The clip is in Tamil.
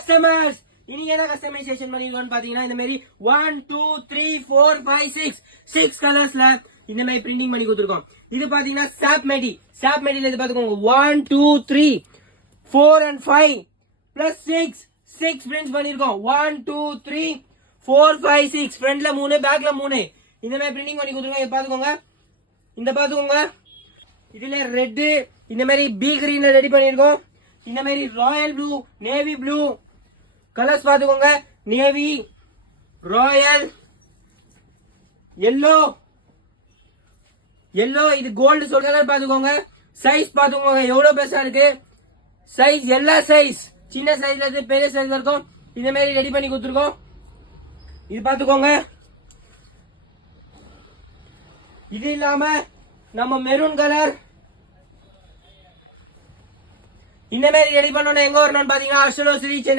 கஸ்டமர்ஸ் இன்னைக்கு என்ன கஸ்டமைசேஷன் பண்ணிருக்கோம்னு பாத்தீங்கன்னா இந்த மாதிரி 1 2 3 4 5 6 கலர்ஸ்ல இந்த மாதிரி பிரிண்டிங் பண்ணி கொடுத்துருக்கோம். இது பாத்தீங்கன்னா சாப் மெடில இது பாத்துக்கோங்க 1 2 3 4 and 5 plus 6 பிரிண்ட்ஸ் பண்ணிருக்கோம். 1 2 3 4 5 6 ஃப்ரண்ட்ல 3 பேக்ல 3 இந்த மாதிரி பிரிண்டிங் பண்ணி கொடுத்துருக்கோம். இது பாத்துக்கோங்க. இந்த பாத்துக்கோங்க இதுல ரெட் இந்த மாதிரி பி கிரீன்ல ரெடி பண்ணிருக்கோம். இந்த மாதிரி Royal blue navy blue colours பாத்துக்கோங்க. நேவி ராயல் எல்லோ இது கோல்டு சொல் கலர் பாத்துக்கோங்க. சைஸ் பாத்துக்கோங்க எவ்வளவு பெருசா இருக்கு. சைஸ் எல்லா சைஸ் சின்ன சைஸ்ல இருந்து பெரிய சைஸ்ல இருக்கும். இந்த மாதிரி ரெடி பண்ணி கொடுத்துருக்கோம். இது பாத்துக்கோங்க. இது இல்லாம நம்ம மெரூன் கலர் இந்த மாதிரி ரெடி பண்ணணும். எங்க வரணும்னு பாத்தீங்கன்னா அஷ்டலோ ஸ்ரீ